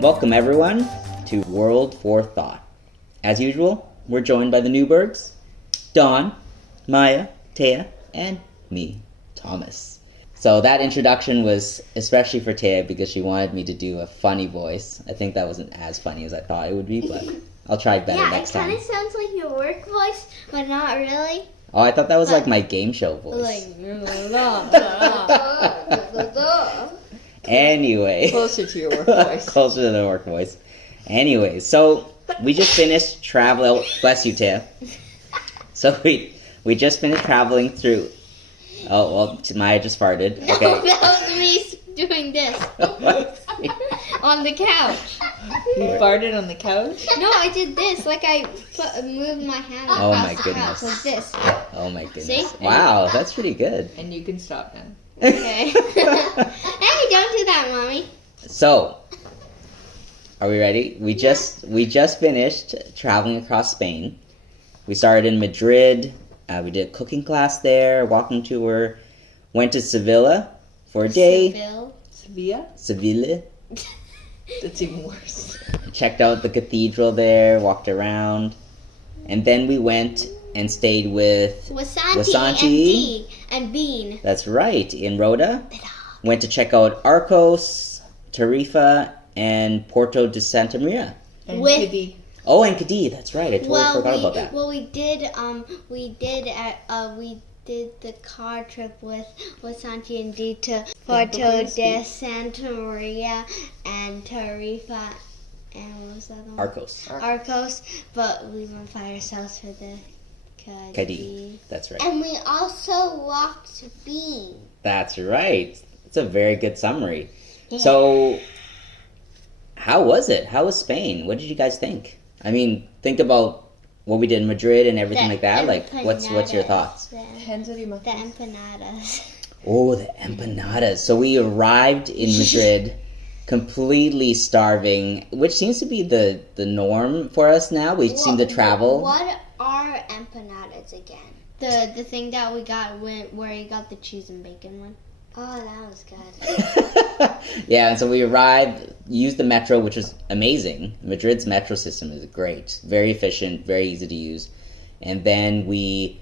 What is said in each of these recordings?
Welcome everyone to World for Thought. As usual, we're joined by the Ngubergs, Dawn, Maya, Taya, and me, Thomas. So that introduction was especially for Taya because she wanted me to do a funny voice. I think that wasn't as funny as I thought it would be, but I'll try better next time. Yeah, it kind of sounds like your work voice, but not really. Oh, I thought that was like my game show voice. Anyway. Closer to your work voice. Closer to the work voice. Anyway, so we just finished travel. Bless you, Taya. So we just finished traveling through. Oh, well, Maya just farted. No, Okay. that was me doing this on the couch. You farted on the couch? No, I did this. Like I moved my hand across Oh my the goodness. couch like this. Oh my goodness. See? Wow, that's pretty good. And you can stop now. Okay. Hey, don't do that, Mommy. So, are we ready? We just finished traveling across Spain. We started in Madrid. We did a cooking class there, walking tour. Went to Sevilla for a day. Sevilla. That's even worse. Checked out the cathedral there, walked around. And then we went and stayed with Wasanti and Bean. That's right, in Rota. Went to check out Arcos, Tarifa, and Porto de Santa Maria. And With- Kitty. Oh, and Cadiz, that's right. I totally forgot about that. Well, we did the car trip with Santi and Dee to Porto de Santa Maria and Tarifa and what was that one? Arcos, but we went by ourselves for the Cadiz, that's right. And we also walked to Bean. That's right. It's a very good summary. Yeah. So, how was it? How was Spain? What did you guys think? I mean, think about what we did in Madrid and everything like that. Like, what's your thoughts? Hands on your mouth. The empanadas. Oh, the empanadas. So we arrived in Madrid completely starving, which seems to be the norm for us now. We seem to travel. What are empanadas again? The thing that we got where you got the cheese and bacon one. Oh, that was good. Yeah, and so we arrived, used the metro, which was amazing. Madrid's metro system is great. Very efficient, very easy to use. And then we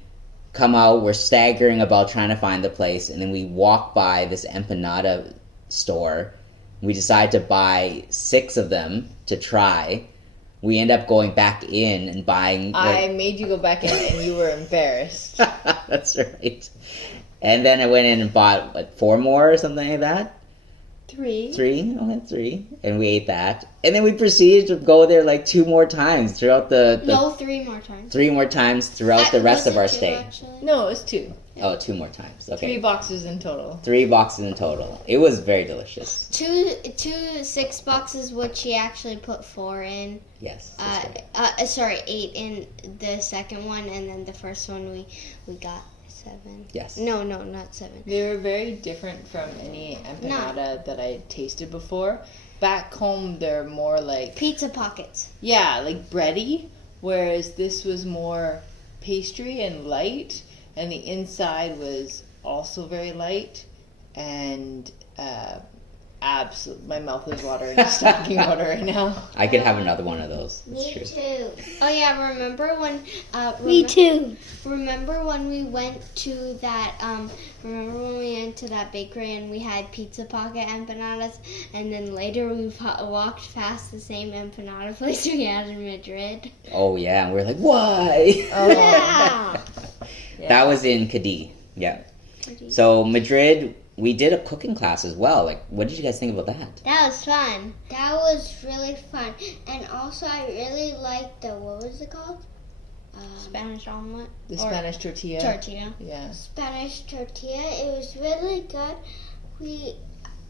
come out, we're staggering about trying to find the place, and then we walk by this empanada store. We decide to buy 6 of them to try. We end up going back in and buying... I made you go back in and you were embarrassed. That's right. And then I went in and bought, 4 more or something like that? 3. 3? Only 3. And we ate that. And then we proceeded to go there like 2 more times throughout the... No, 3 more times. 3 more times throughout the rest of our stay. Actually? No, it was 2. Oh, 2 more times. Okay. 3 boxes in total. 3 boxes in total. It was very delicious. 2 6 boxes, which he actually put 4 in. Yes. That's right. 8 in the second one, and then the first one we got 7. Yes. No, not 7. They were very different from any empanada that I had tasted before. Back home, they're more like... Pizza pockets. Yeah, like bready, whereas this was more pastry and light, and the inside was also very light, and absolutely, my mouth is watering, just talking about it right now. I could have another one of those. That's Me true. too. Oh yeah, remember when? Me too. Remember when we went to that? Remember when we went to that bakery and we had pizza pocket empanadas, and then later we walked past the same empanada place we had in Madrid. Oh, yeah. And we were like, why? Oh. Yeah. That was in Cadiz. Yeah. So, Madrid... We did a cooking class as well. Like, what did you guys think about that? That was fun. That was really fun. And also, I really liked what was it called? Spanish omelet. The Spanish tortilla. Tortilla. Yeah. Spanish tortilla. It was really good.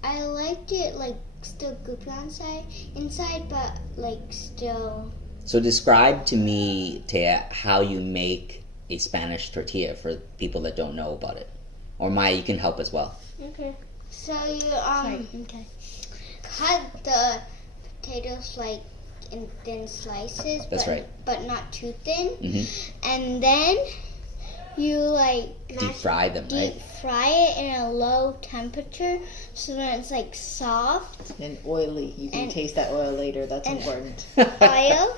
I liked it, like, still goopy inside, but, like, still... So describe to me, Taya, how you make a Spanish tortilla for people that don't know about it. Or Maya, you can help as well. Okay. So you cut the potatoes like in thin slices. That's right. But not too thin. Mm-hmm. And then you like deep fry them, right? Deep fry it in a low temperature so that it's like soft and oily. You can taste that oil later. That's important. Oil,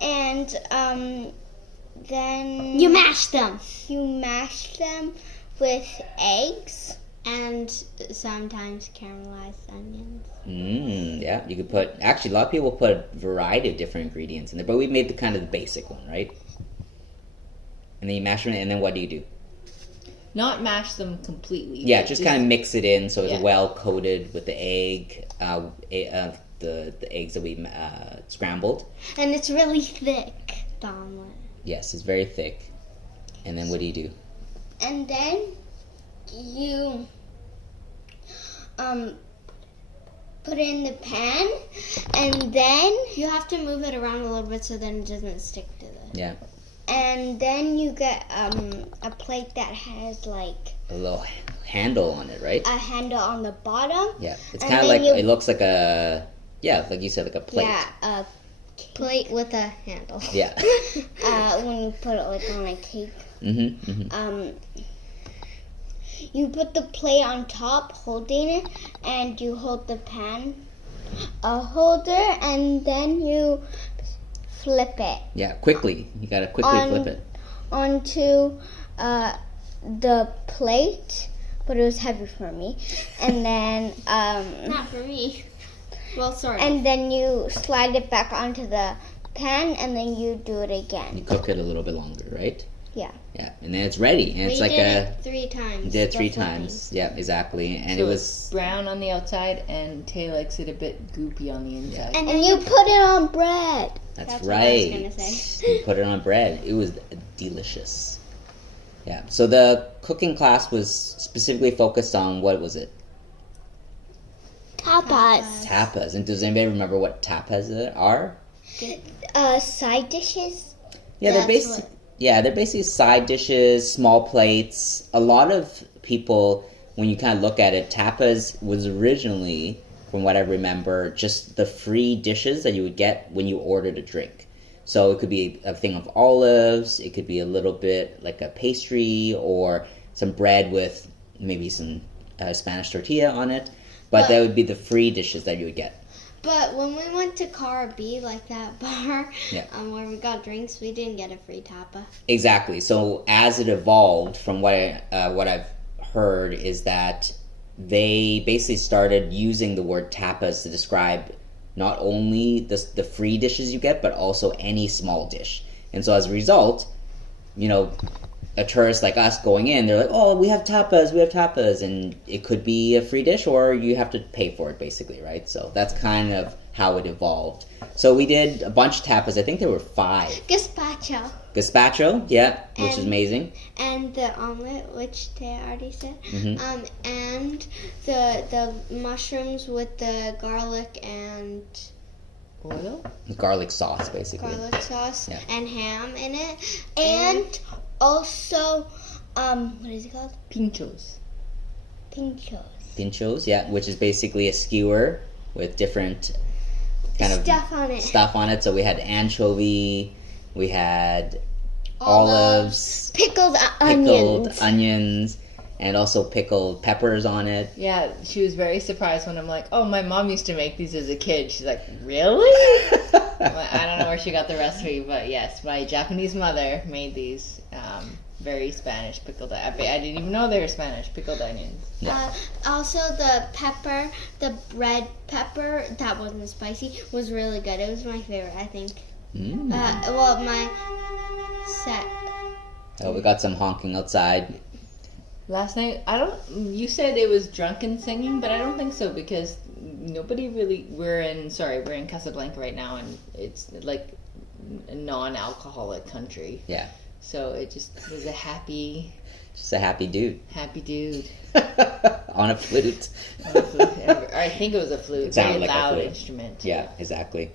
and then you mash them. You mash them with eggs and sometimes caramelized onions. Yeah, you could put. Actually, a lot of people put a variety of different ingredients in there, but we made the kind of the basic one, right? And then you mash them, and then what do you do? Not mash them completely. Yeah, just kind of mix it in so it's well coated with the egg, the eggs that we scrambled. And it's really thick, the omelet. Yes, it's very thick. And then what do you do? And then you put it in the pan, and then you have to move it around a little bit so then it doesn't stick to it. Yeah. And then you get a plate that has like a little handle on it, right? A handle on the bottom. Yeah, it's kind of like it looks like a like you said, like a plate. Yeah, a plate with a handle. Yeah. When you put it like on a cake. You put the plate on top, holding it, and you hold the pan holder, and then you flip it. Yeah, quickly. You gotta quickly flip it onto the plate, but it was heavy for me. And then not for me. Well, sort of. And then you slide it back onto the pan, and then you do it again. You cook it a little bit longer, right? Yeah. Yeah, and then it's ready. And it's like it 3 times. You did it 3 times. Yeah, exactly. And so it was brown on the outside, and Tay likes it a bit goopy on the inside. Yeah. And you put it on bread. That's right. What I was gonna say. You put it on bread. It was delicious. Yeah. So the cooking class was specifically focused on, what was it? Tapas. And does anybody remember what tapas are? Side dishes. Yeah, they're basically side dishes, small plates. A lot of people, when you kind of look at it, tapas was originally, from what I remember, just the free dishes that you would get when you ordered a drink. So it could be a thing of olives, it could be a little bit like a pastry, or some bread with maybe some Spanish tortilla on it. But that would be the free dishes that you would get. But when we went to Car B, like that bar, where we got drinks, we didn't get a free tapa. Exactly. So as it evolved, from what I've heard, is that they basically started using the word tapas to describe not only the free dishes you get, but also any small dish. And so as a result, you know, a tourist like us going in, they're like, oh, we have tapas, and it could be a free dish or you have to pay for it, basically, right? So that's kind of how it evolved. So we did a bunch of tapas. I think there were 5. Gazpacho, yeah, which is amazing. And the omelet, which they already said. And the mushrooms with the garlic and oil? Garlic sauce, basically. Garlic sauce and ham in it. And also, what is it called? Pinchos, yeah, which is basically a skewer with different kind of stuff on it. So we had anchovy, we had olives, pickled onions, and also pickled peppers on it. Yeah, she was very surprised when I'm like, oh, my mom used to make these as a kid. She's like, really? I don't know where she got the recipe, but yes, my Japanese mother made these very Spanish pickled. I didn't even know they were Spanish pickled onions. Yeah. Also, the red pepper that wasn't spicy was really good. It was my favorite, I think. My set. Oh, we got some honking outside. Last night, you said it was drunken singing, but I don't think so, because nobody really, we're in Casablanca right now, and it's like a non-alcoholic country. Yeah. So it just was a happy dude. Happy dude. On a flute. I think it was a flute. Very like loud instrument. Yeah, exactly.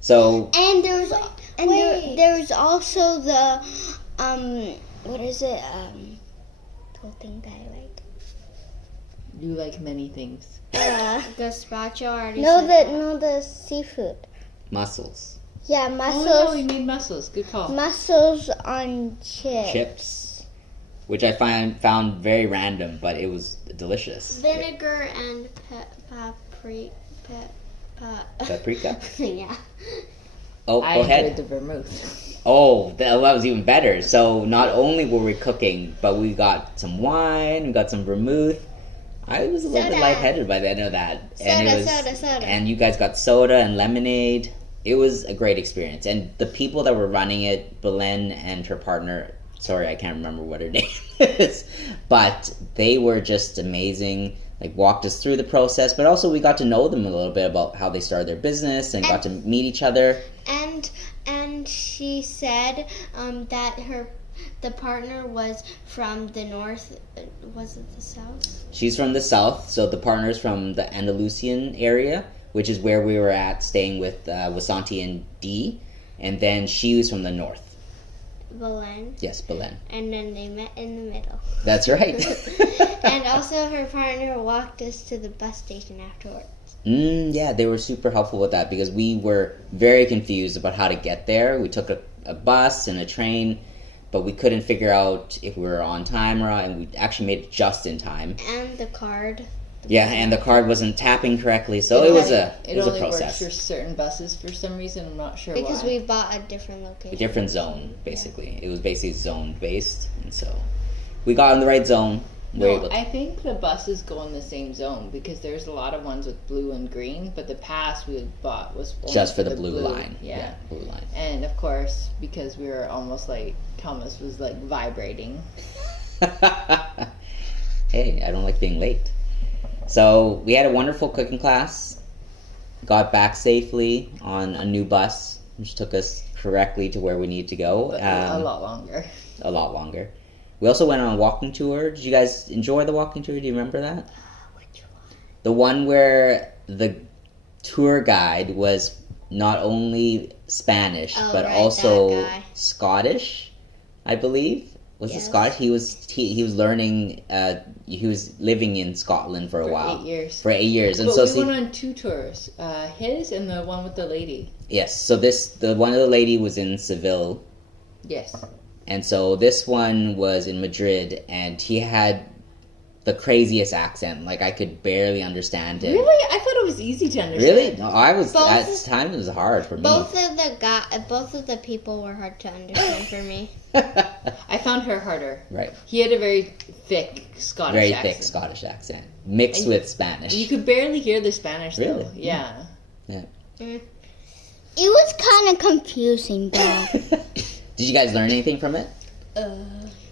So. And there was also the, what is it, thing that I like. You like many things. Gazpacho. The seafood. Mussels. Yeah, mussels. Oh, no, we made mussels. Good call. Mussels on chips. which I found very random, but it was delicious. Vinegar and paprika. Yeah. Oh, I go ahead. enjoyed the vermouth. Oh, that was even better. So not only were we cooking, but we got some wine, we got some vermouth. I was a little bit lightheaded by the end of that. Soda. And you guys got soda and lemonade. It was a great experience. And the people that were running it, Belen and her partner, sorry, I can't remember what her name is, but they were just amazing. Like, walked us through the process, but also we got to know them a little bit about how they started their business and got to meet each other. And she said that the partner was from the north. Was it the south? She's from the south, so the partner's from the Andalusian area, which is where we were at staying with Wasanti and Dee. And then she was from the north. Belen. Yes, Belen. And then they met in the middle. That's right. And also her partner walked us to the bus station afterwards. Yeah, they were super helpful with that because we were very confused about how to get there. We took a bus and a train, but we couldn't figure out if we were on time or not, and we actually made it just in time. And the card. Yeah, and the card wasn't tapping correctly, so it was a process. It only works for certain buses for some reason. I'm not sure because why. we bought a different location. A different zone, basically. Yeah. It was basically zone-based, and so we got in the right zone. I think the buses go in the same zone because there's a lot of ones with blue and green, but the pass we bought was only just for the blue line. Yeah, blue line. And of course, because we were almost late, Thomas was like vibrating. Hey, I don't like being late. So we had a wonderful cooking class. Got back safely on a new bus, which took us correctly to where we need to go. A lot longer. A lot longer. We also went on a walking tour. Did you guys enjoy the walking tour? Do you remember that? Which one? The one where the tour guide was not only Spanish, but also Scottish, I believe. Was it Scottish? He was learning. He was living in Scotland for a while. 8 years. For 8 years, and but we went on 2 tours. His and the one with the lady. Yes. So the one of the lady was in Seville. Yes. And so this one was in Madrid, and he had the craziest accent. Like, I could barely understand it. Really? I thought it was easy to understand. Really? No, at the time it was hard for me. Both of the people were hard to understand for me. I found her harder. Right. He had a very thick Scottish accent. Very thick Scottish accent. Mixed with Spanish. You could barely hear the Spanish, though. Really? Yeah. It was kind of confusing, though. Did you guys learn anything from it?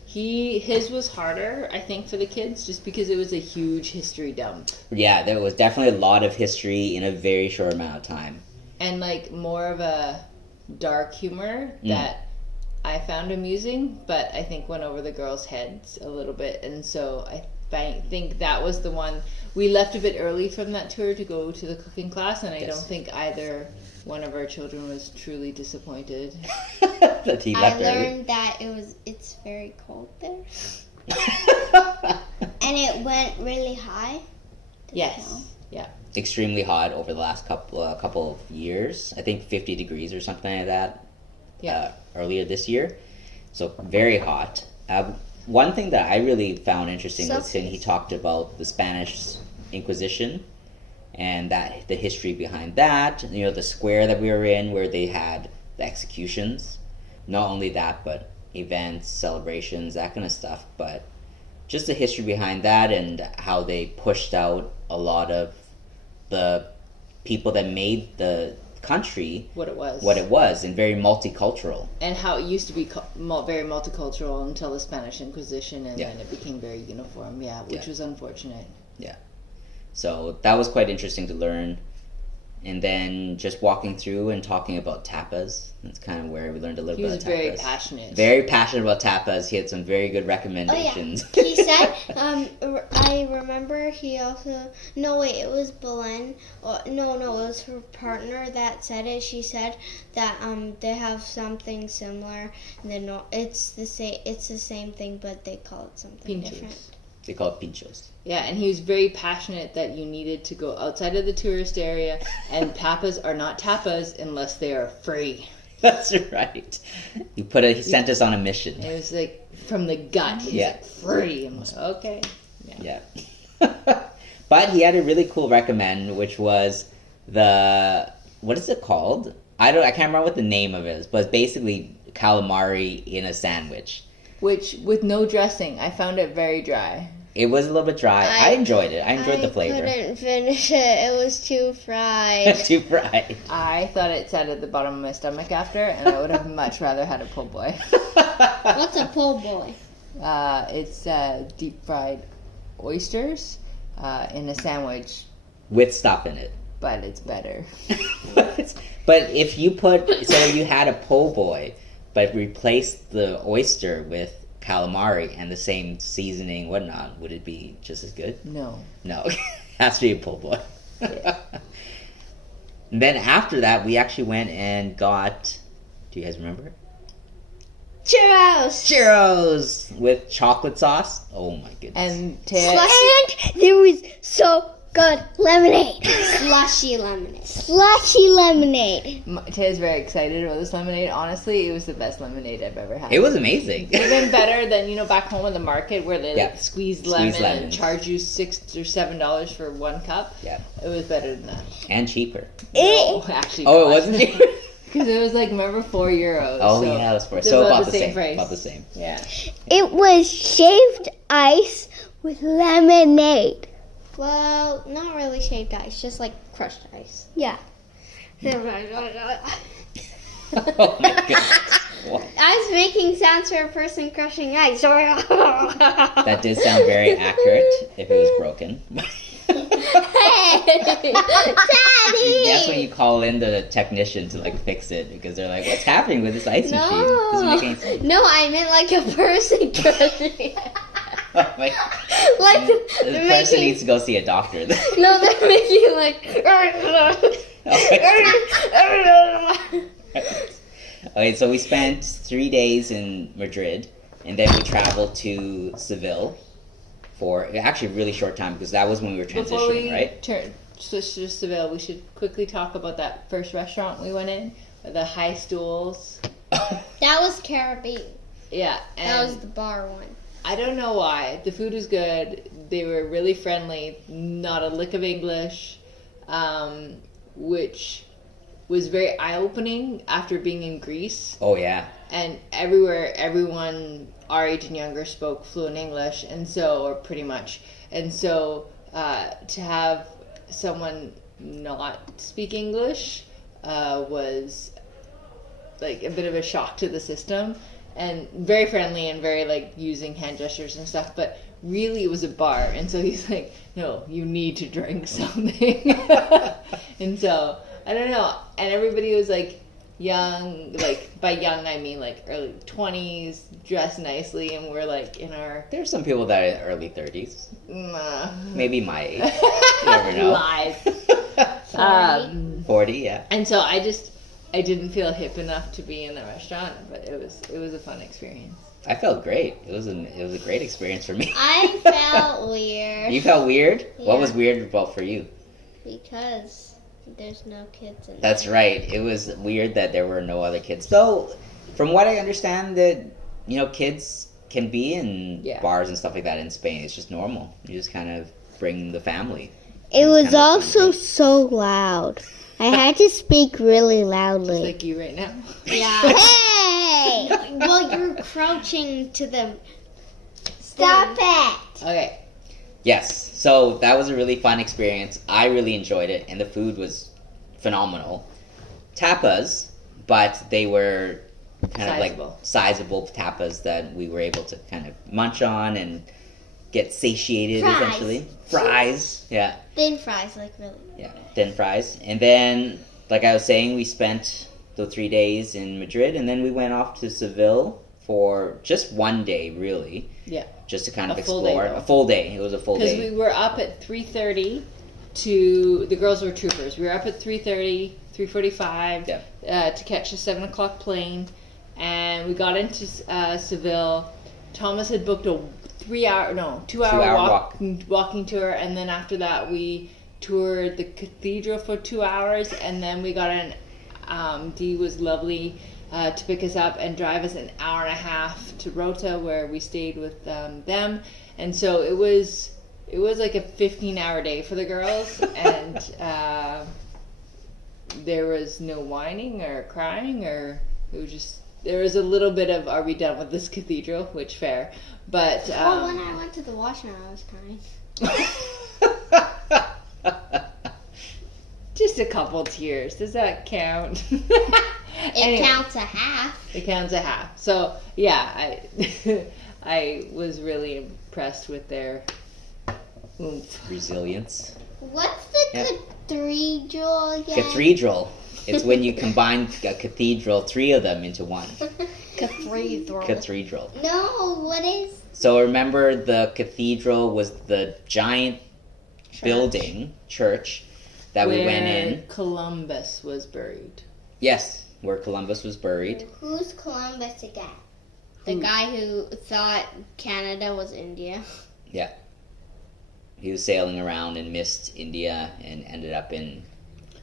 His was harder, I think, for the kids, just because it was a huge history dump. Yeah, there was definitely a lot of history in a very short amount of time. And, like, more of a dark humor that I found amusing, but I think went over the girls' heads a little bit. And so I think that was the one. We left a bit early from that tour to go to the cooking class, and I don't think either one of our children was truly disappointed. That he left I learned early. that it's very cold there. And it went really high. Yes. Yeah. Extremely hot over the last couple of years. I think 50 degrees or something like that. Yeah. Earlier this year. So very hot. One thing that I really found interesting was when he talked about the Spanish Inquisition and that the history behind that. You know, the square that we were in where they had the executions. Not only that, but events, celebrations, that kind of stuff. But just the history behind that and how they pushed out a lot of the people that made the country what it was and very multicultural, and how it used to be very multicultural until the Spanish Inquisition, and then it became very uniform, which was unfortunate. So that was quite interesting to learn. And then just walking through and talking about tapas. That's kind of where we learned a little bit about tapas. He was very passionate. Very passionate about tapas. He had some very good recommendations. Oh, yeah. He said, I remember he also... No, wait, it was Belen. No, it was her partner that said it. She said that they have something similar. It's the same thing, but they call it something different. They call it pinchos. Yeah, and he was very passionate that you needed to go outside of the tourist area, and tapas are not tapas unless they are free. That's right. He sent us on a mission. It was like from the gut. He's like, free. I'm like, okay. Yeah. But he had a really cool recommend, which was what is it called? I can't remember what the name of it is, but it's basically calamari in a sandwich. Which, with no dressing, I found it very dry. It was a little bit dry. I enjoyed it. I enjoyed the flavor. I couldn't finish it. It was too fried. Too fried. I thought it sat at the bottom of my stomach after, and I would have much rather had a po' boy. What's a po' boy? It's deep fried oysters in a sandwich. With stuff in it. But it's better. But if you you had a po' boy, but replaced the oyster with calamari and the same seasoning, whatnot, would it be just as good? No. It has to be a po' boy. Yeah. And then after that, we actually went and got, do you guys remember? Churros with chocolate sauce. Oh my goodness. And there was so good lemonade. Slushy lemonade. Taya's very excited about this lemonade. Honestly, it was the best lemonade I've ever had. It was amazing. Even better than, back home in the market where they squeeze lemon and charge you $6 or $7 for 1 cup. Yeah. It was better than that. And cheaper. No, actually. Oh, it wasn't cheaper? Because it was remember, €4. Oh, yeah, it was $4. So about the same price. About the same. Yeah. It was shaved ice with lemonade. Well, not really shaved ice, just crushed ice. Yeah. Oh my goodness. What? I was making sounds for a person crushing ice. That did sound very accurate if it was broken. Hey, Daddy! That's when you call in the technician to fix it, because they're like, "What's happening with this ice machine? Doesn't make any sense." No, I meant a person crushing it. Oh my God. The person needs to go see a doctor. No, they're making Okay, so we spent 3 days in Madrid, and then we traveled to Seville for actually a really short time, because that was when we were transitioning, right? Switch to Seville, we should quickly talk about that first restaurant we went in, with the high stools. That was Caribbean. Yeah. And that was the bar one. I don't know why. The food was good. They were really friendly. Not a lick of English, which was very eye-opening after being in Greece. Oh, yeah. And everyone our age and younger spoke fluent English, or pretty much. And so to have someone not speak English was a bit of a shock to the system. And very friendly and very using hand gestures and stuff, but really it was a bar, and so he's like, "No, you need to drink something." And so I don't know, and everybody was young, by young I mean early 20s, dressed nicely, and we're in our. There's some people that are early 30s, maybe my age. You never know. Lies. 40, yeah. And so I didn't feel hip enough to be in the restaurant, but it was a fun experience. I felt great. It was a great experience for me. I felt weird. You felt weird? Yeah. What was weird about for you? Because there's no kids in That's there. right. It was weird that there were no other kids. So, from what I understand, that kids can be in bars and stuff like that in Spain. It's just normal. You just kind of bring the family. It was also so loud. I had to speak really loudly. Just like you right now. Yeah. Hey! Well, you're crouching to them. Stop it! Okay. Yes. So that was a really fun experience. I really enjoyed it, and the food was phenomenal. Tapas, but they were kind of sizable tapas that we were able to kind of munch on and get satiated essentially. Fries, yeah. Thin fries, really. Yeah, thin fries. And then, like I was saying, we spent the 3 days in Madrid, and then we went off to Seville for just 1 day, really. Yeah. Just to kind of explore. A full day. It was a full day. Because we were up at 3:30 the girls were troopers. We were up at 3:30, 3:45 to catch a 7 o'clock plane, and we got into Seville. Thomas had booked a 2-hour walking tour, and then after that we toured the cathedral for 2 hours, and then we got an Dee was lovely to pick us up and drive us an hour and a half to Rota, where we stayed with them. And so it was like a 15-hour day for the girls, and there was no whining or crying, or it was just, there was a little bit of, are we done with this cathedral? Which, fair. But when I went to the washroom, I was crying. Just a couple tears. Does that count? It counts a half. It counts a half. So yeah, I was really impressed with their oomph. Resilience. What's the cathedral again? Cathedral. It's when you combine a cathedral, 3 of them, into one. Cathedral. No, what is? So remember, the cathedral was the giant building, church, that we went in. Columbus was buried. Yes, where Columbus was buried. Who's Columbus again? The guy who thought Canada was India. Yeah. He was sailing around and missed India and ended up in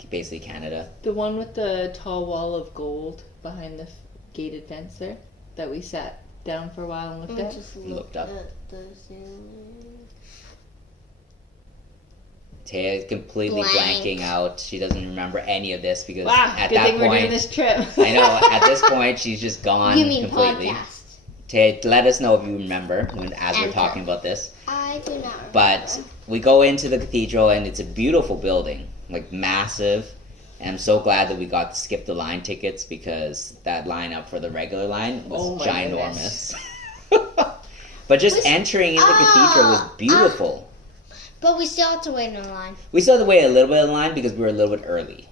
basically Canada. The one with the tall wall of gold behind the gated fence there that we sat down for a while and looked at. Just looked up. At the ceiling. Taya is completely blanking out. She doesn't remember any of this because at good that thing point, we're doing this trip. I know, at this point she's just gone You mean completely. podcast? Taya, let us know if you remember as we're talking about this. I do not remember. But we go into the cathedral and it's a beautiful building, like massive. And I'm so glad that we got to skip the line tickets because that lineup for the regular line was ginormous. But just entering in the cathedral was beautiful. But we still have to wait in line. We still had to wait a little bit in line because we were a little bit early.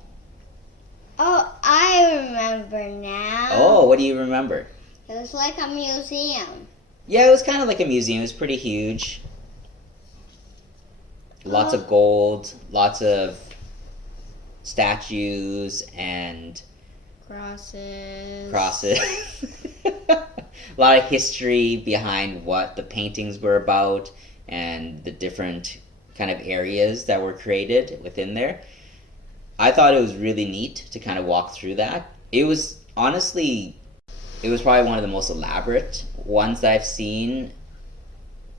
Oh, I remember now. Oh, what do you remember? It was like a museum. Yeah, it was kind of like a museum. It was pretty huge. Lots of gold, lots of statues and crosses. A lot of history behind what the paintings were about and the different kind of areas that were created within there. I thought it was really neat to kind of walk through that. It was honestly, it was probably one of the most elaborate ones that I've seen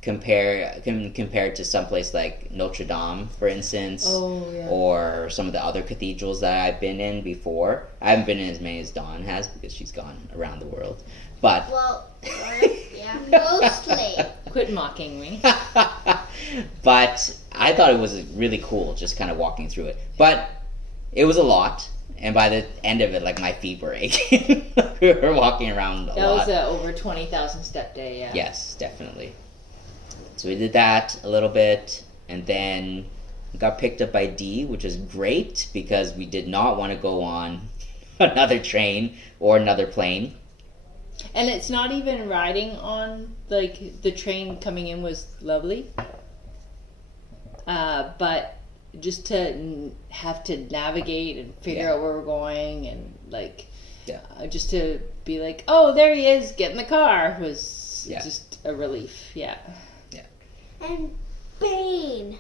compared to someplace like Notre Dame, for instance, or some of the other cathedrals that I've been in before. I haven't been in as many as Dawn has because she's gone around the world. But yeah, mostly. Quit mocking me. But I thought it was really cool just kind of walking through it. But it was a lot. And by the end of it, like, my feet were aching. We were walking around a lot. That was a over 20,000 step day, yeah. Yes, definitely. So we did that a little bit, and then got picked up by Dee, which was great because we did not want to go on another train or another plane. And it's not even riding on, like, the train coming in was lovely. But just to have to navigate and figure out where we're going and, like, just to be like, oh, there he is, get in the car, was just a relief, And Bean.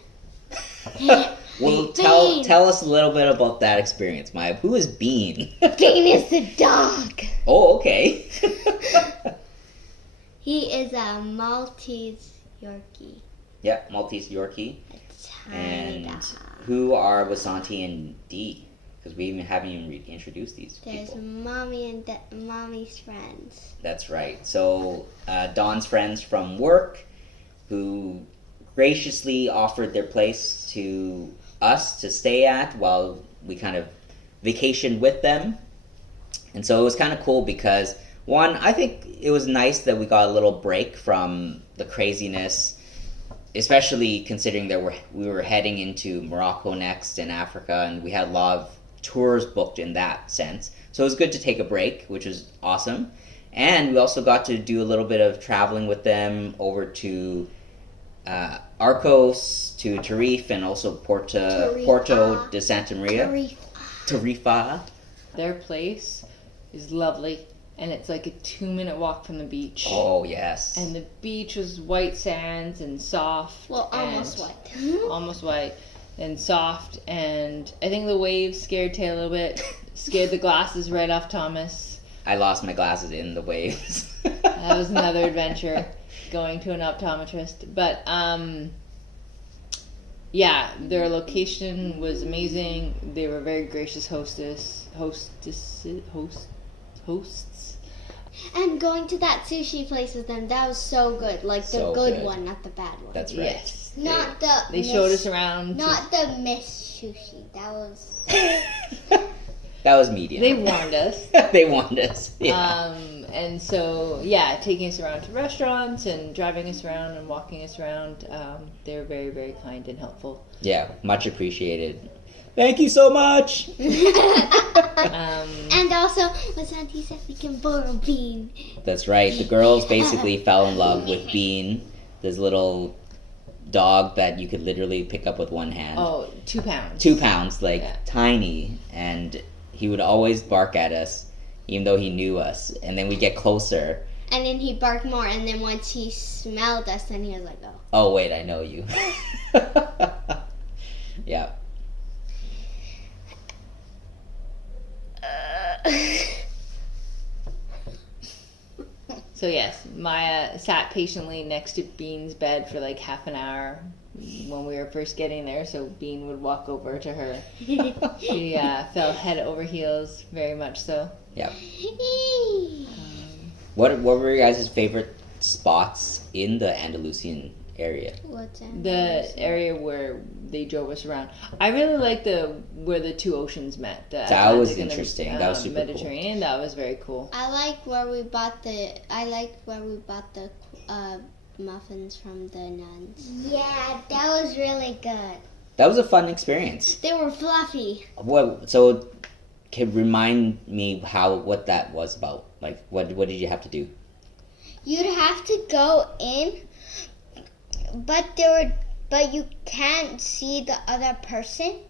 Well, tell us a little bit about that experience, Maya. Who is Bean? Bean is the dog. Oh, okay. He is a Maltese Yorkie. Yeah, Maltese Yorkie. Tiny dog. Who are Wasanti and Dee? Because we haven't even introduced these There's people. Mommy and Mommy's friends. That's right. So Dawn's friends from work, who graciously offered their place to us to stay at while we kind of vacationed with them. And so it was kind of cool because, one, I think it was nice that we got a little break from the craziness, especially considering that we were heading into Morocco next and Africa, and we had a lot of tours booked in that sense. So it was good to take a break, which was awesome. And we also got to do a little bit of traveling with them over to Arcos, to Tarifa, and also Porto de Santa Maria. Tarifa. Their place is lovely, and it's like a 2-minute walk from the beach. Oh, yes. And the beach was white sands and soft. Well, almost white. Almost white. and soft. And I think the waves scared Tay a little bit, scared the glasses right off Thomas. I lost my glasses in the waves. That was another adventure, going to an optometrist. But yeah, their location was amazing. They were very gracious hosts. And going to that sushi place with them, that was so good. Like the So good good. one, not the bad one. That's right. Yes. Not They showed us around. Not the Miss Sushi. That was. That was medium. They warned us. They warned us. Yeah. And so, yeah, taking us around to restaurants and driving us around and walking us around. They were very, very kind and helpful. Yeah, much appreciated. Thank you so much. And also, Miss Auntie said we can borrow Bean. That's right. The girls basically fell in love with Bean, this little dog that you could literally pick up with one hand. Oh, 2 pounds. 2 pounds, like Yeah. tiny, and he would always bark at us, even though he knew us. And then we'd get closer. And then he barked more, and then once he smelled us, then he was like, oh. Oh wait, I know you. Yeah. So yes, Maya sat patiently next to Bean's bed for like half an hour when we were first getting there, so Bean would walk over to her. She fell head over heels, very much so. Yeah. What were your guys' favorite spots in the Andalusian area? What's that? The area where they drove us around. I really like where the two oceans met. The That was Atlantic and the, interesting. That was super cool. Mediterranean. That was very cool. I like where we bought the muffins from the nuns. Yeah, that was really good. That was a fun experience. They were fluffy. So can remind me what that was about. Like what did you have to do? You'd have to go in, but you can't see the other person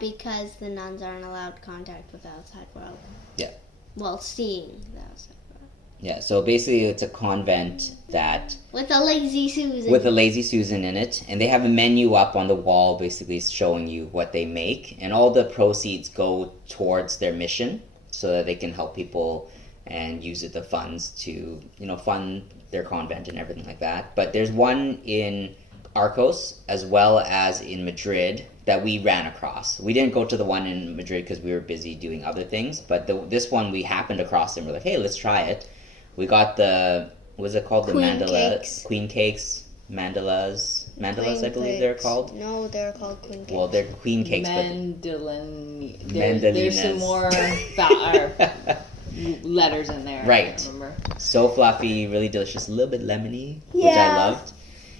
because the nuns aren't allowed contact with the outside world. Yeah. Well, seeing the outside world. Yeah, so basically it's a convent that With a lazy Susan. with a lazy Susan in it, and they have a menu up on the wall basically showing you what they make, and all the proceeds go towards their mission so that they can help people and use the funds to, fund their convent and everything like that. But there's one in Arcos as well as in Madrid that we ran across. We didn't go to the one in Madrid because we were busy doing other things, but this one we happened across and we're like, hey, let's try it. We got what was it called? Queen the mandala cakes. Queen cakes, mandalas, I believe they're called. No, they're called queen cakes. Well, they're queen cakes, There's some more letters in there. Right. I don't remember. So fluffy, really delicious, a little bit lemony, which I loved.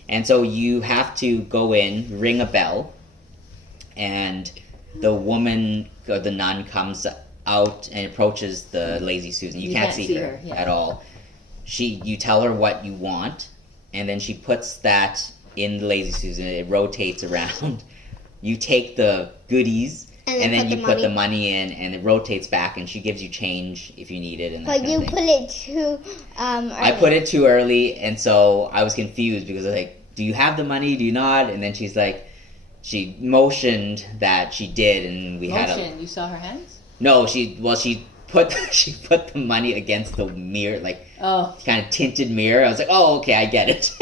And so you have to go in, ring a bell, and the woman or the nun comes out and approaches the lazy Susan. You can't see her yeah. at all. You tell her what you want, and then she puts that in the lazy Susan. It rotates around. You take the goodies, and then you put the money in, and it rotates back, and she gives you change if you need it. And that But you put it too early. I put it too early, and so I was confused because I was like, do you have the money? Do you not? And then she's like, she motioned that she did, and we had a... You saw her hands? No, she put the money against the mirror, like kind of tinted mirror. I was like, oh, okay, I get it.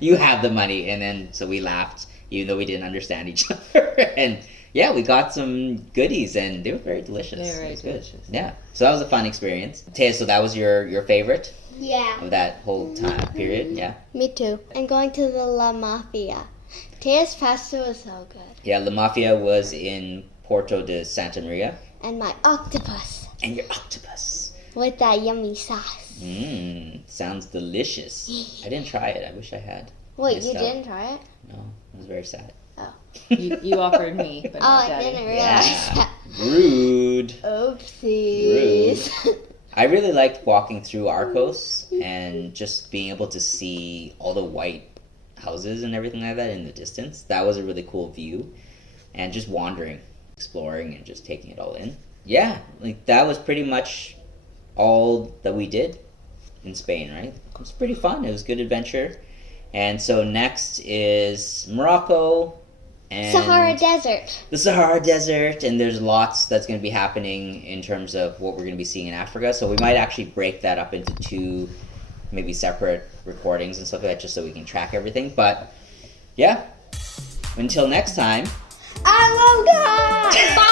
You have the money. And then so we laughed, even though we didn't understand each other. And yeah, we got some goodies, and they were very delicious. They were very delicious. Yeah, so that was a fun experience. Taya, so that was your favorite of that whole time period? Yeah. Me too. And going to the La Mafia. Taya's pasta was so good. Yeah, La Mafia was in Porto de Santa Maria. And my octopus. And your octopus. With that yummy sauce. Sounds delicious. I didn't try it. I wish I had. Wait, you didn't try it? No, I was very sad. Oh. You offered me, but not Daddy. I didn't realize that. Rude. Oopsies. Rude. I really liked walking through Arcos and just being able to see all the white houses and everything like that in the distance. That was a really cool view. And just wandering, exploring, and just taking it all in. Yeah, like that was pretty much all that we did in Spain, right? It was pretty fun. It was a good adventure. And so next is Morocco, and Sahara Desert. The Sahara Desert, and there's lots that's going to be happening in terms of what we're going to be seeing in Africa. So we might actually break that up into 2 maybe separate recordings and stuff like that, just so we can track everything. But yeah, until next time. Aloha! Bye!